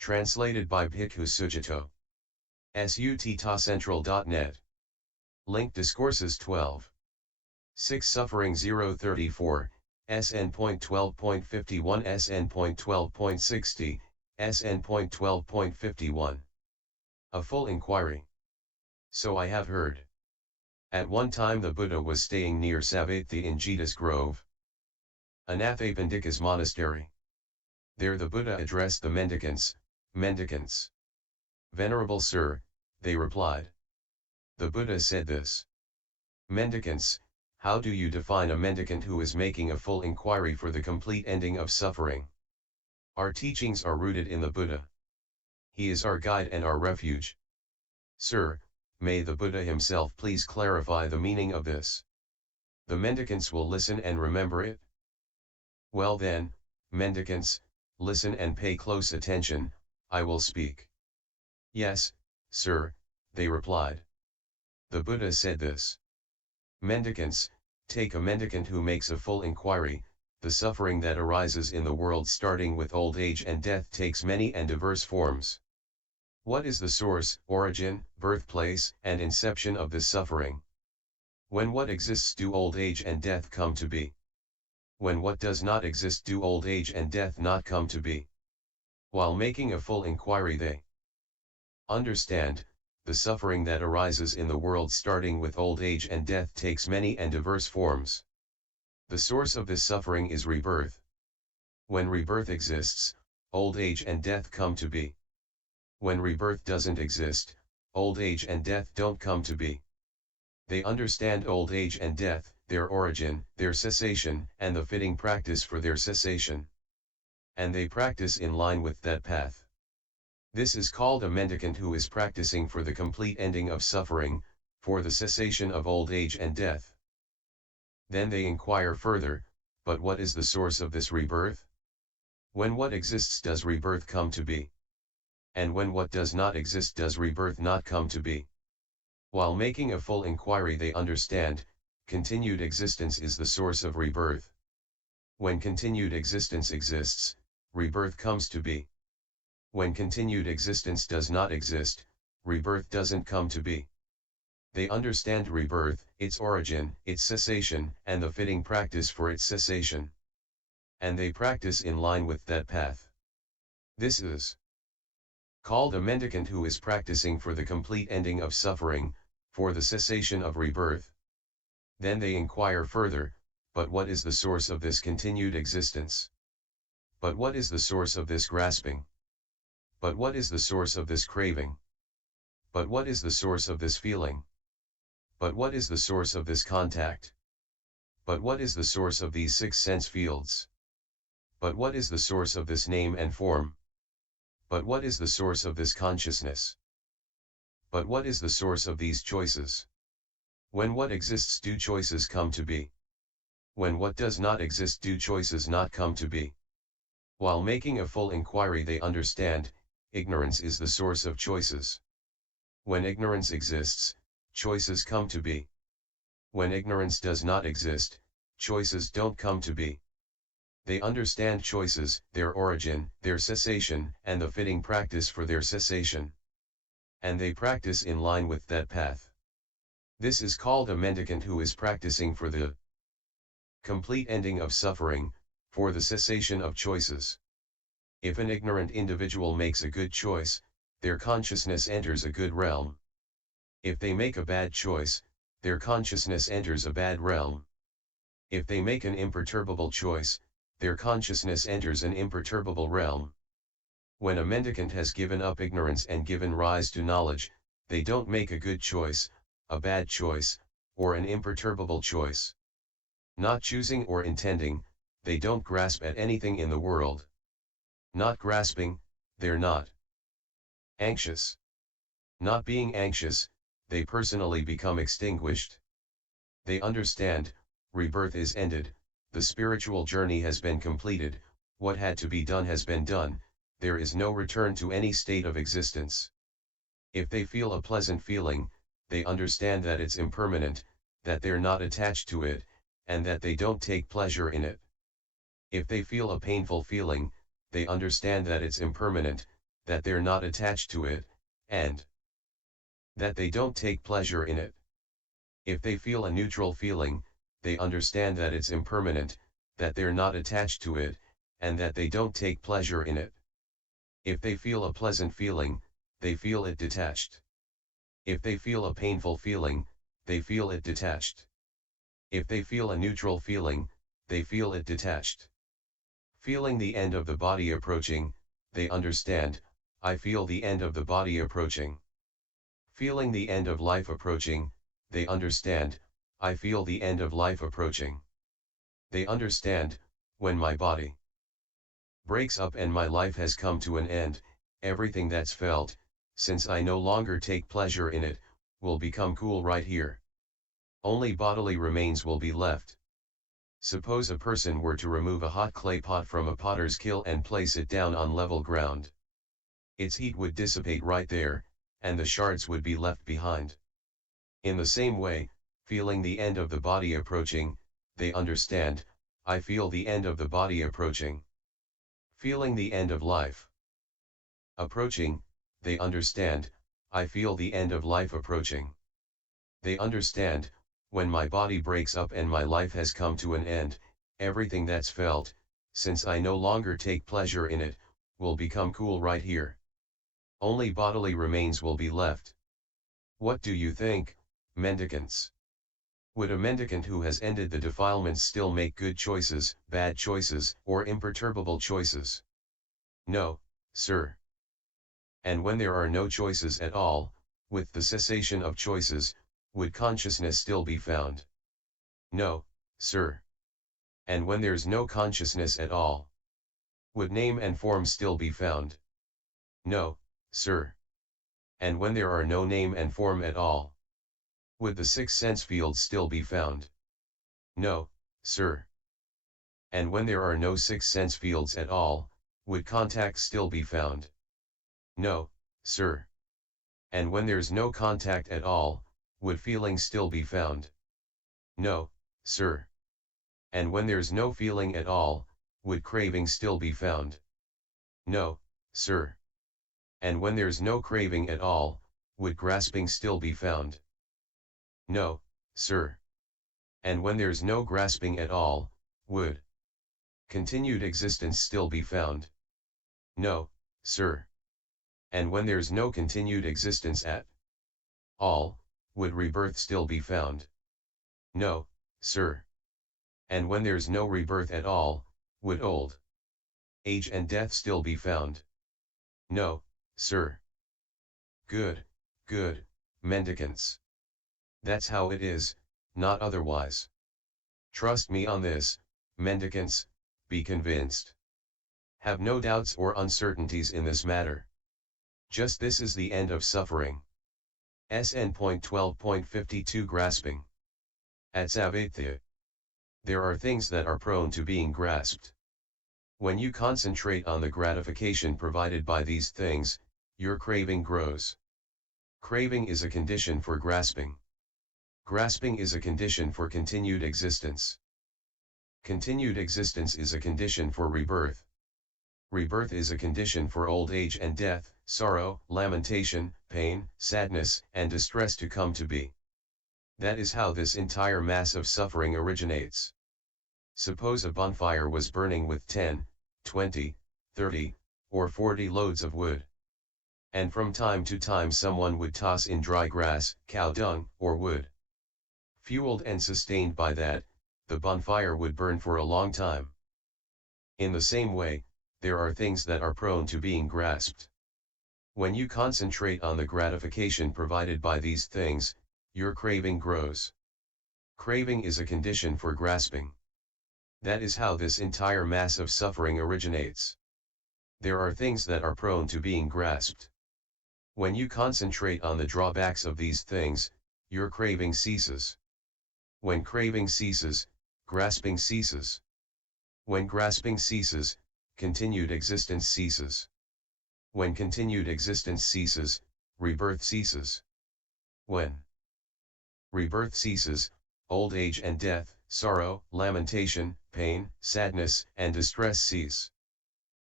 Translated by Bhikkhu Sujato. sutacentral.net. Link Discourses 12. 6 Suffering 034, SN.12.51 SN.12.60, SN.12.51. A full inquiry. So I have heard. At one time the Buddha was staying near Savatthi in Jeta's grove, Anathapindika's monastery. There the Buddha addressed the mendicants. Venerable Sir, they replied. The Buddha said this. Mendicants, how do you define a mendicant who is making a full inquiry for the complete ending of suffering? Our teachings are rooted in the Buddha. He is our guide and our refuge. Sir, may the Buddha himself please clarify the meaning of this. The mendicants will listen and remember it. Well then, mendicants, listen and pay close attention, I will speak. Yes, sir, they replied. The Buddha said this. Mendicants, take a mendicant who makes a full inquiry. The suffering that arises in the world starting with old age and death takes many and diverse forms. What is the source, origin, birthplace, and inception of this suffering? When what exists do old age and death come to be? When what does not exist do old age and death not come to be? While making a full inquiry they understand, the suffering that arises in the world starting with old age and death takes many and diverse forms. The source of this suffering is rebirth. When rebirth exists, old age and death come to be. When rebirth doesn't exist, old age and death don't come to be. They understand old age and death, their origin, their cessation, and the fitting practice for their cessation. And they practice in line with that path. This is called a mendicant who is practicing for the complete ending of suffering, for the cessation of old age and death. Then they inquire further, but what is the source of this rebirth? When what exists does rebirth come to be? And when what does not exist does rebirth not come to be? While making a full inquiry they understand, continued existence is the source of rebirth. When continued existence exists, rebirth comes to be. When continued existence does not exist, rebirth doesn't come to be. They understand rebirth, its origin, its cessation, and the fitting practice for its cessation. And they practice in line with that path. This is called a mendicant who is practicing for the complete ending of suffering, for the cessation of rebirth. Then they inquire further, but what is the source of this continued existence? But what is the source of this grasping? But what is the source of this craving? But what is the source of this feeling? But what is the source of this contact? But what is the source of these 6 sense fields? But what is the source of this name and form? But what is the source of this consciousness? But what is the source of these choices? When what exists do choices come to be? When what does not exist do choices not come to be? While making a full inquiry they understand, ignorance is the source of choices. When ignorance exists, choices come to be. When ignorance does not exist, choices don't come to be. They understand choices, their origin, their cessation, and the fitting practice for their cessation. And they practice in line with that path. This is called a mendicant who is practicing for the complete ending of suffering, for the cessation of choices. If an ignorant individual makes a good choice, their consciousness enters a good realm. If they make a bad choice, their consciousness enters a bad realm. If they make an imperturbable choice, their consciousness enters an imperturbable realm. When a mendicant has given up ignorance and given rise to knowledge, they don't make a good choice, a bad choice, or an imperturbable choice. Not choosing or intending, they don't grasp at anything in the world. Not grasping, they're not anxious. Not being anxious, they personally become extinguished. They understand, rebirth is ended, the spiritual journey has been completed, what had to be done has been done, there is no return to any state of existence. If they feel a pleasant feeling, they understand that it's impermanent, that they're not attached to it, and that they don't take pleasure in it. If they feel a painful feeling, they understand that it's impermanent, that they're not attached to it, and that they don't take pleasure in it. If they feel a neutral feeling, they understand that it's impermanent, that they're not attached to it, and that they don't take pleasure in it. If they feel a pleasant feeling, they feel it detached. If they feel a painful feeling, they feel it detached. If they feel a neutral feeling, they feel it detached. Feeling the end of the body approaching, they understand, I feel the end of the body approaching. Feeling the end of life approaching, they understand, I feel the end of life approaching. They understand, when my body breaks up and my life has come to an end, everything that's felt, since I no longer take pleasure in it, will become cool right here. Only bodily remains will be left. Suppose a person were to remove a hot clay pot from a potter's kiln and place it down on level ground. Its heat would dissipate right there, and the shards would be left behind. In the same way, feeling the end of the body approaching, they understand, I feel the end of the body approaching. Feeling the end of life approaching, they understand, I feel the end of life approaching. They understand, when my body breaks up and my life has come to an end, everything that's felt, since I no longer take pleasure in it, will become cool right here. Only bodily remains will be left. What do you think, mendicants? Would a mendicant who has ended the defilements still make good choices, bad choices, or imperturbable choices? No, sir. And when there are no choices at all, with the cessation of choices, would consciousness still be found? No, sir. And when there's no consciousness at all, would name and form still be found? No, sir. And when there are no name and form at all, would the six sense fields still be found? No, sir. And when there are no six sense fields at all, would contact still be found? No, sir. And when there's no contact at all, would feeling still be found? No, sir. And when there's no feeling at all, would craving still be found? No, sir. And when there's no craving at all, would grasping still be found? No, sir. And when there's no grasping at all, would continued existence still be found? No, sir. And when there's no continued existence at all, would rebirth still be found? No, sir. And when there's no rebirth at all, would old age and death still be found? No, sir. Good, good, mendicants. That's how it is, not otherwise. Trust me on this, mendicants, be convinced. Have no doubts or uncertainties in this matter. Just this is the end of suffering. SN.12.52 Grasping. At Savatthi. There are things that are prone to being grasped. When you concentrate on the gratification provided by these things, your craving grows. Craving is a condition for grasping. Grasping is a condition for continued existence. Continued existence is a condition for rebirth. Rebirth is a condition for old age and death, sorrow, lamentation, pain, sadness, and distress to come to be. That is how this entire mass of suffering originates. Suppose a bonfire was burning with 10, 20, 30, or 40 loads of wood. And from time to time someone would toss in dry grass, cow dung, or wood. Fueled and sustained by that, the bonfire would burn for a long time. In the same way, there are things that are prone to being grasped. When you concentrate on the gratification provided by these things, your craving grows. Craving is a condition for grasping. That is how this entire mass of suffering originates. There are things that are prone to being grasped. When you concentrate on the drawbacks of these things, your craving ceases. When craving ceases, grasping ceases. When grasping ceases, continued existence ceases. When continued existence ceases, rebirth ceases. When rebirth ceases, old age and death, sorrow, lamentation, pain, sadness, and distress cease.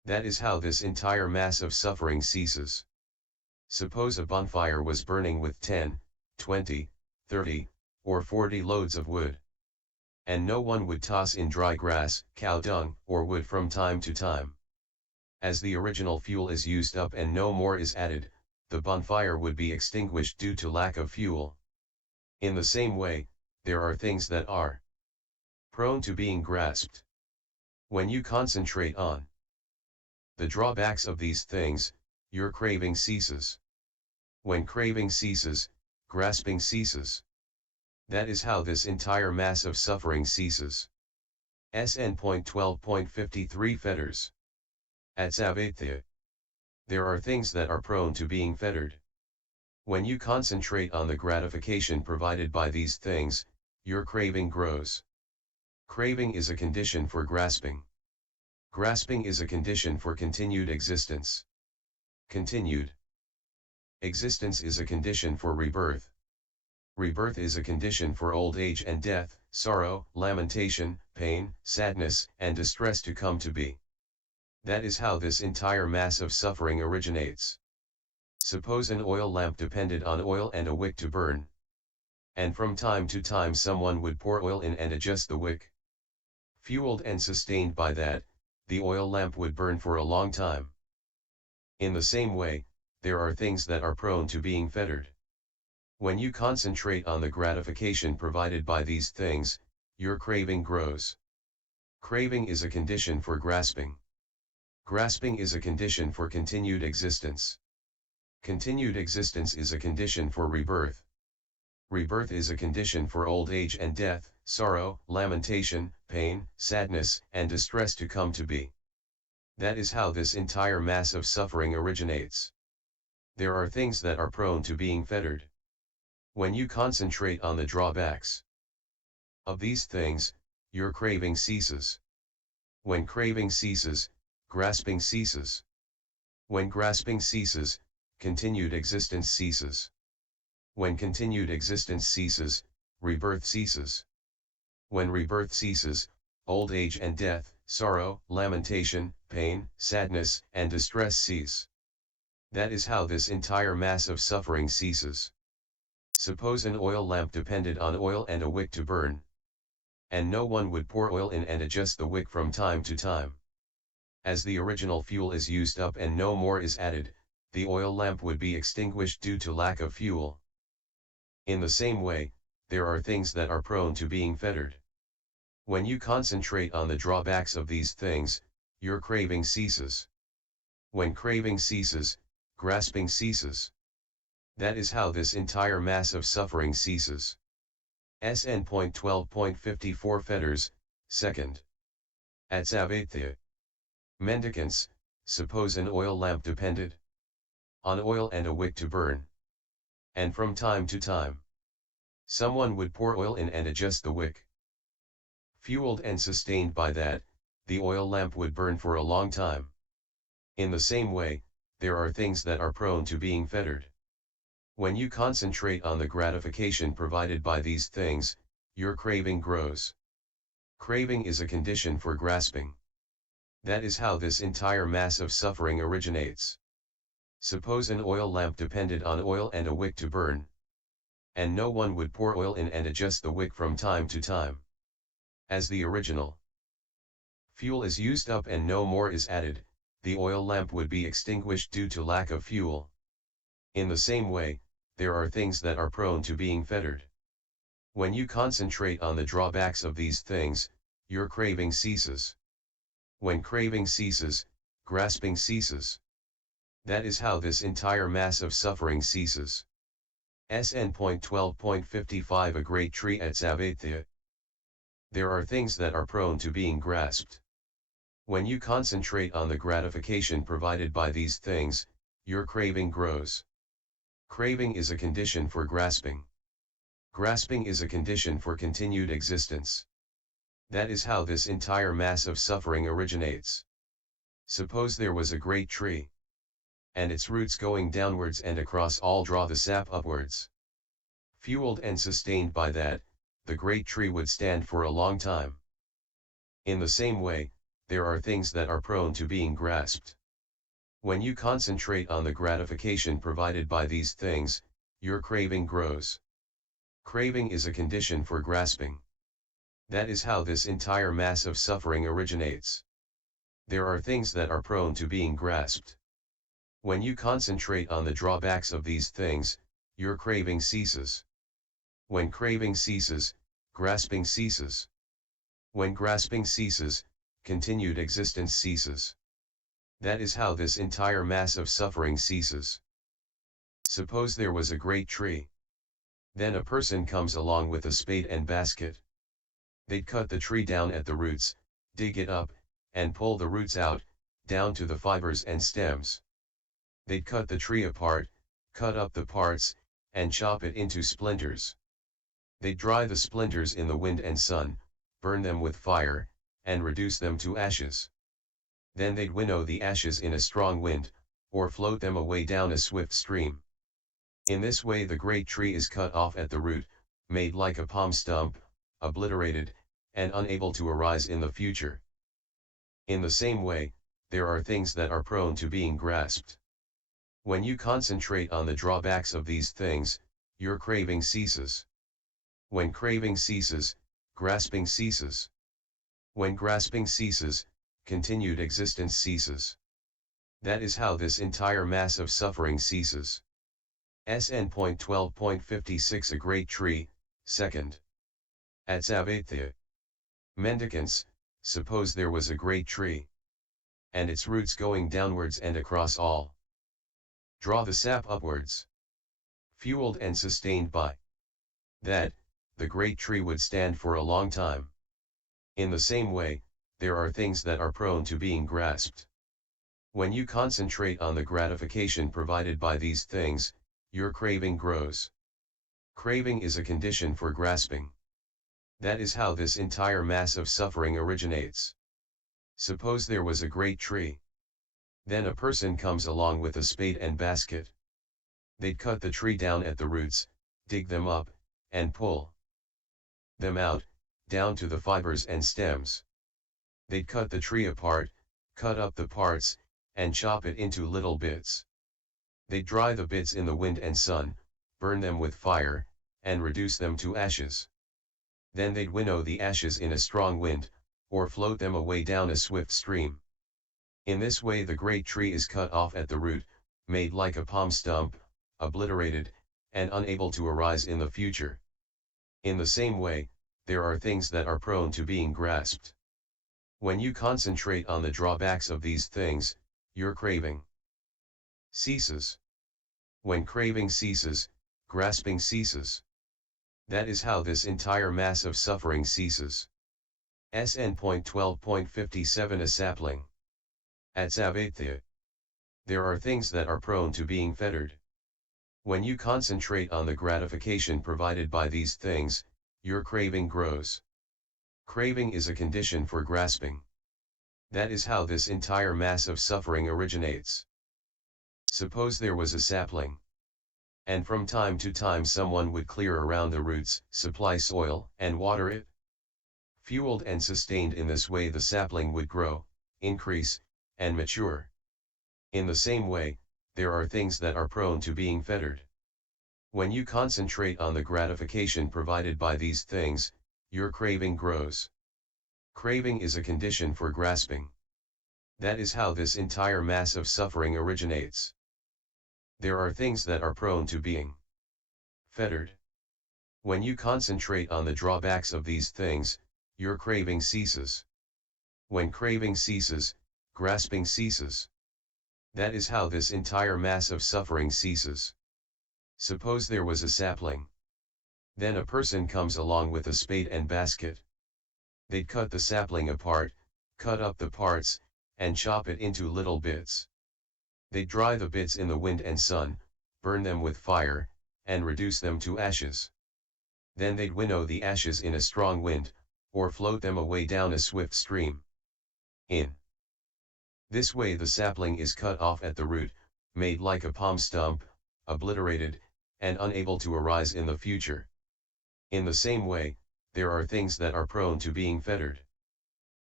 That is how this entire mass of suffering ceases. Suppose a bonfire was burning with 10, 20, 30, or 40 loads of wood. And no one would toss in dry grass, cow dung, or wood from time to time. As the original fuel is used up and no more is added, the bonfire would be extinguished due to lack of fuel. In the same way, there are things that are prone to being grasped. When you concentrate on the drawbacks of these things, your craving ceases. When craving ceases, grasping ceases. That is how this entire mass of suffering ceases. SN.12.53 Fetters. At Savatthi, there are things that are prone to being fettered. When you concentrate on the gratification provided by these things, your craving grows. Craving is a condition for grasping. Grasping is a condition for continued existence. Continued existence is a condition for rebirth. Rebirth is a condition for old age and death, sorrow, lamentation, pain, sadness, and distress to come to be. That is how this entire mass of suffering originates. Suppose an oil lamp depended on oil and a wick to burn. And from time to time someone would pour oil in and adjust the wick. Fueled and sustained by that, the oil lamp would burn for a long time. In the same way, there are things that are prone to being fettered. When you concentrate on the gratification provided by these things, your craving grows. Craving is a condition for grasping. Grasping is a condition for continued existence. Continued existence is a condition for rebirth. Rebirth is a condition for old age and death, sorrow, lamentation, pain, sadness, and distress to come to be. That is how this entire mass of suffering originates. There are things that are prone to being fettered. When you concentrate on the drawbacks of these things, your craving ceases. When craving ceases, grasping ceases. When grasping ceases, continued existence ceases. When continued existence ceases, rebirth ceases. When rebirth ceases, old age and death, sorrow, lamentation, pain, sadness, and distress cease. That is how this entire mass of suffering ceases. Suppose an oil lamp depended on oil and a wick to burn. And no one would pour oil in and adjust the wick from time to time. As the original fuel is used up and no more is added, the oil lamp would be extinguished due to lack of fuel. In the same way, there are things that are prone to being fettered. When you concentrate on the drawbacks of these things, your craving ceases. When craving ceases, grasping ceases. That is how this entire mass of suffering ceases. SN.12.54 Fetters, 2nd. At Savatthi. Mendicants, suppose an oil lamp depended on oil and a wick to burn. And from time to time, someone would pour oil in and adjust the wick. Fueled and sustained by that, the oil lamp would burn for a long time. In the same way, there are things that are prone to being fettered. When you concentrate on the gratification provided by these things, your craving grows. Craving is a condition for grasping. That is how this entire mass of suffering originates. Suppose an oil lamp depended on oil and a wick to burn. And no one would pour oil in and adjust the wick from time to time. As the original fuel is used up and no more is added, the oil lamp would be extinguished due to lack of fuel. In the same way, there are things that are prone to being fettered. When you concentrate on the drawbacks of these things, your craving ceases. When craving ceases, grasping ceases. That is how this entire mass of suffering ceases. SN.12.55 A great tree at Savatthi. There are things that are prone to being grasped. When you concentrate on the gratification provided by these things, your craving grows. Craving is a condition for grasping. Grasping is a condition for continued existence. That is how this entire mass of suffering originates. Suppose there was a great tree, and its roots going downwards and across all draw the sap upwards. Fueled and sustained by that, the great tree would stand for a long time. In the same way, there are things that are prone to being grasped. When you concentrate on the gratification provided by these things, your craving grows. Craving is a condition for grasping. That is how this entire mass of suffering originates. There are things that are prone to being grasped. When you concentrate on the drawbacks of these things, your craving ceases. When craving ceases, grasping ceases. When grasping ceases, continued existence ceases. That is how this entire mass of suffering ceases. Suppose there was a great tree. Then a person comes along with a spade and basket. They'd cut the tree down at the roots, dig it up, and pull the roots out, down to the fibers and stems. They'd cut the tree apart, cut up the parts, and chop it into splinters. They'd dry the splinters in the wind and sun, burn them with fire, and reduce them to ashes. Then they'd winnow the ashes in a strong wind, or float them away down a swift stream. In this way the great tree is cut off at the root, made like a palm stump, obliterated, and unable to arise in the future. In the same way, there are things that are prone to being grasped. When you concentrate on the drawbacks of these things, your craving ceases. When craving ceases, grasping ceases. When grasping ceases, continued existence ceases. That is how this entire mass of suffering ceases. SN.12.56 A great tree, second. At Savatthi. Mendicants, suppose there was a great tree. And its roots going downwards and across all. Draw the sap upwards. Fueled and sustained by that, the great tree would stand for a long time. In the same way, there are things that are prone to being grasped. When you concentrate on the gratification provided by these things, your craving grows. Craving is a condition for grasping. That is how this entire mass of suffering originates. Suppose there was a great tree. Then a person comes along with a spade and basket. They'd cut the tree down at the roots, dig them up, and pull them out, down to the fibers and stems. They'd cut the tree apart, cut up the parts, and chop it into little bits. They'd dry the bits in the wind and sun, burn them with fire, and reduce them to ashes. Then they'd winnow the ashes in a strong wind, or float them away down a swift stream. In this way the great tree is cut off at the root, made like a palm stump, obliterated, and unable to arise in the future. In the same way, there are things that are prone to being grasped. When you concentrate on the drawbacks of these things, your craving ceases. When craving ceases, grasping ceases. That is how this entire mass of suffering ceases. SN.12.57 A sapling. At Savatthi. There are things that are prone to being fettered. When you concentrate on the gratification provided by these things, your craving grows. Craving is a condition for grasping. That is how this entire mass of suffering originates. Suppose there was a sapling. And from time to time someone would clear around the roots, supply soil, and water it. Fueled and sustained in this way the sapling would grow, increase, and mature. In the same way, there are things that are prone to being fettered. When you concentrate on the gratification provided by these things, your craving grows. Craving is a condition for grasping. That is how this entire mass of suffering originates. There are things that are prone to being fettered. When you concentrate on the drawbacks of these things, your craving ceases. When craving ceases, grasping ceases. That is how this entire mass of suffering ceases. Suppose there was a sapling. Then a person comes along with a spade and basket. They'd cut the sapling apart, cut up the parts, and chop it into little bits. They'd dry the bits in the wind and sun, burn them with fire, and reduce them to ashes. Then they'd winnow the ashes in a strong wind, or float them away down a swift stream. In this way the sapling is cut off at the root, made like a palm stump, obliterated, and unable to arise in the future. In the same way, there are things that are prone to being fettered.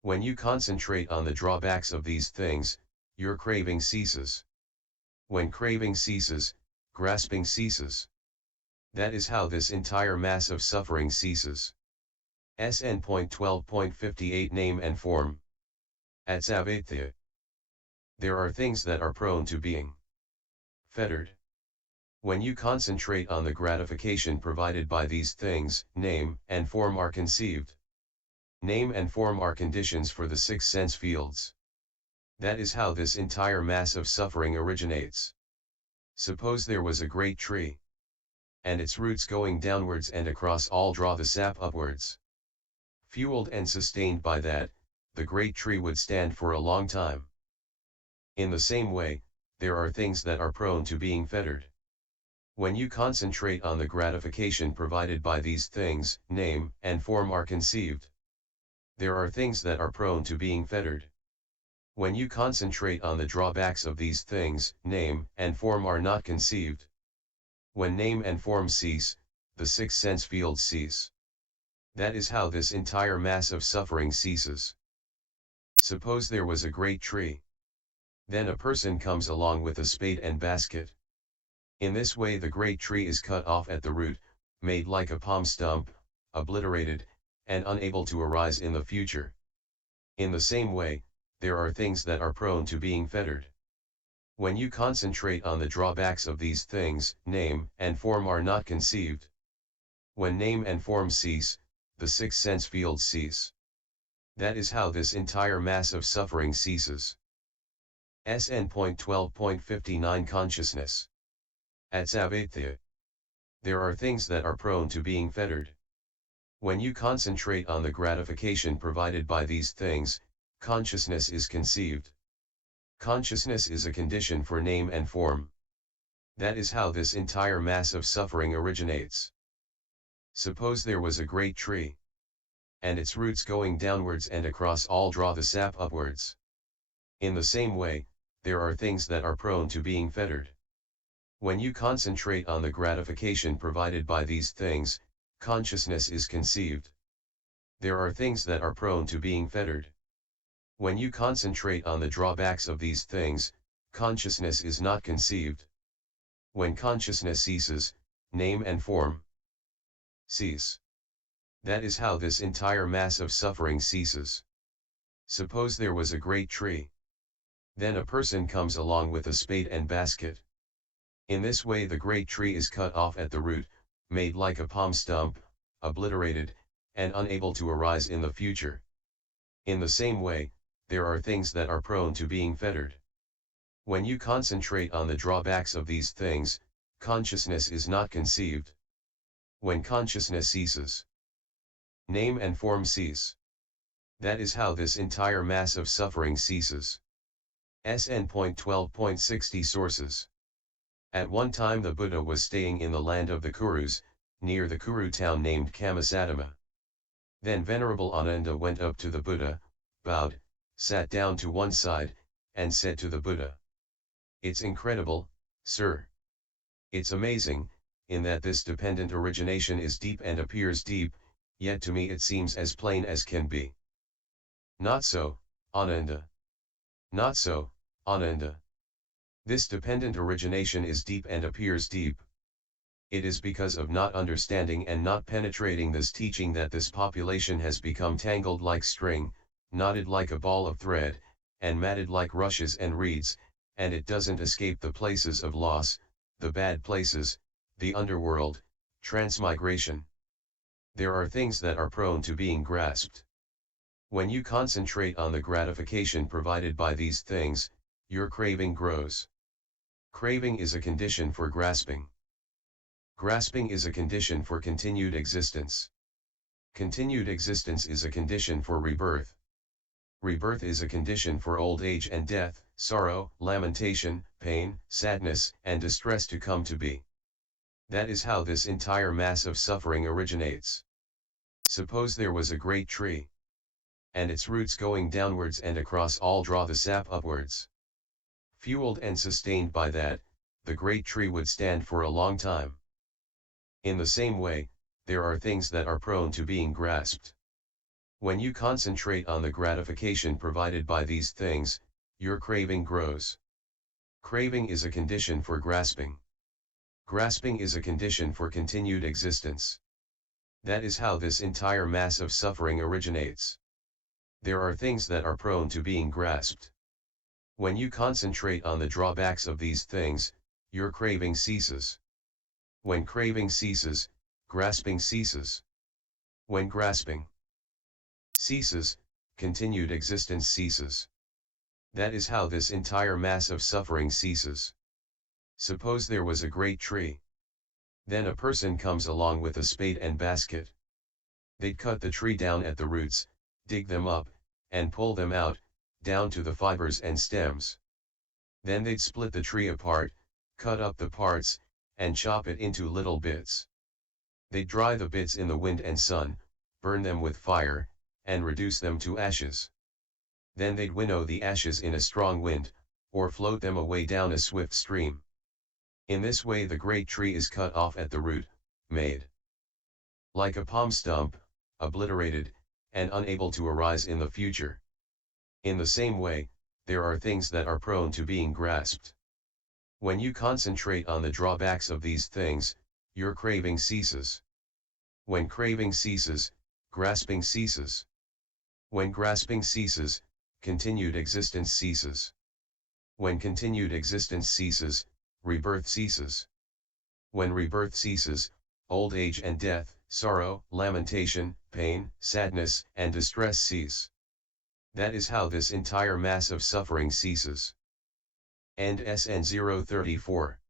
When you concentrate on the drawbacks of these things, your craving ceases. When craving ceases, grasping ceases. That is how this entire mass of suffering ceases. SN.12.58 Name and Form. At Savatthi. There are things that are prone to being fettered. When you concentrate on the gratification provided by these things, name and form are conceived. Name and form are conditions for the six sense fields. That is how this entire mass of suffering originates. Suppose there was a great tree, and its roots going downwards and across all draw the sap upwards. Fueled and sustained by that, the great tree would stand for a long time. In the same way, there are things that are prone to being fettered. When you concentrate on the gratification provided by these things, name and form are conceived. There are things that are prone to being fettered. When you concentrate on the drawbacks of these things, name and form are not conceived. When name and form cease, the six sense fields cease. That is how this entire mass of suffering ceases. Suppose there was a great tree. Then a person comes along with a spade and basket. In this way the great tree is cut off at the root, made like a palm stump, obliterated, and unable to arise in the future. In the same way, there are things that are prone to being fettered. When you concentrate on the drawbacks of these things, name and form are not conceived. When name and form cease, the six sense fields cease. That is how this entire mass of suffering ceases. SN.12.59 Consciousness. At Savatthi. There are things that are prone to being fettered. When you concentrate on the gratification provided by these things, consciousness is conceived. Consciousness is a condition for name and form. That is how this entire mass of suffering originates. Suppose there was a great tree, and its roots going downwards and across all draw the sap upwards. In the same way, there are things that are prone to being fettered. When you concentrate on the gratification provided by these things, consciousness is conceived. There are things that are prone to being fettered. When you concentrate on the drawbacks of these things, consciousness is not conceived. When consciousness ceases, name and form cease. That is how this entire mass of suffering ceases. Suppose there was a great tree. Then a person comes along with a spade and basket. In this way the great tree is cut off at the root, made like a palm stump, obliterated, and unable to arise in the future. In the same way, there are things that are prone to being fettered. When you concentrate on the drawbacks of these things, consciousness is not conceived. When consciousness ceases, name and form cease. That is how this entire mass of suffering ceases. SN.12.60 Sources. At one time the Buddha was staying in the land of the Kurus, near the Kuru town named Kamasadama. Then Venerable Ananda went up to the Buddha, bowed, sat down to one side, and said to the Buddha, "It's incredible, sir. It's amazing, in that this dependent origination is deep and appears deep, yet to me it seems as plain as can be." "Not so, Ananda. Not so, Ananda. This dependent origination is deep and appears deep. It is because of not understanding and not penetrating this teaching that this population has become tangled like string, knotted like a ball of thread, and matted like rushes and reeds, and it doesn't escape the places of loss, the bad places, the underworld, transmigration. There are things that are prone to being grasped. When you concentrate on the gratification provided by these things, your craving grows. Craving is a condition for grasping. Grasping is a condition for continued existence. Continued existence is a condition for rebirth. Rebirth is a condition for old age and death, sorrow, lamentation, pain, sadness, and distress to come to be. That is how this entire mass of suffering originates. Suppose there was a great tree, and its roots going downwards and across all draw the sap upwards. Fueled and sustained by that, the great tree would stand for a long time. In the same way, there are things that are prone to being grasped. When you concentrate on the gratification provided by these things, your craving grows. Craving is a condition for grasping. Grasping is a condition for continued existence. That is how this entire mass of suffering originates. There are things that are prone to being grasped. When you concentrate on the drawbacks of these things, your craving ceases. When craving ceases, grasping ceases. When grasping ceases, continued existence ceases. That is how this entire mass of suffering ceases. Suppose there was a great tree. Then a person comes along with a spade and basket. They'd cut the tree down at the roots, dig them up, and pull them out, down to the fibers and stems. Then they'd split the tree apart, cut up the parts, and chop it into little bits. They'd dry the bits in the wind and sun, burn them with fire, and reduce them to ashes. Then they'd winnow the ashes in a strong wind, or float them away down a swift stream. In this way the great tree is cut off at the root, made like a palm stump, obliterated, and unable to arise in the future. In the same way, there are things that are prone to being grasped. When you concentrate on the drawbacks of these things, your craving ceases. When craving ceases, grasping ceases. When grasping ceases, continued existence ceases. When continued existence ceases, rebirth ceases. When rebirth ceases, old age and death, sorrow, lamentation, pain, sadness, and distress cease. That is how this entire mass of suffering ceases. End SN 034.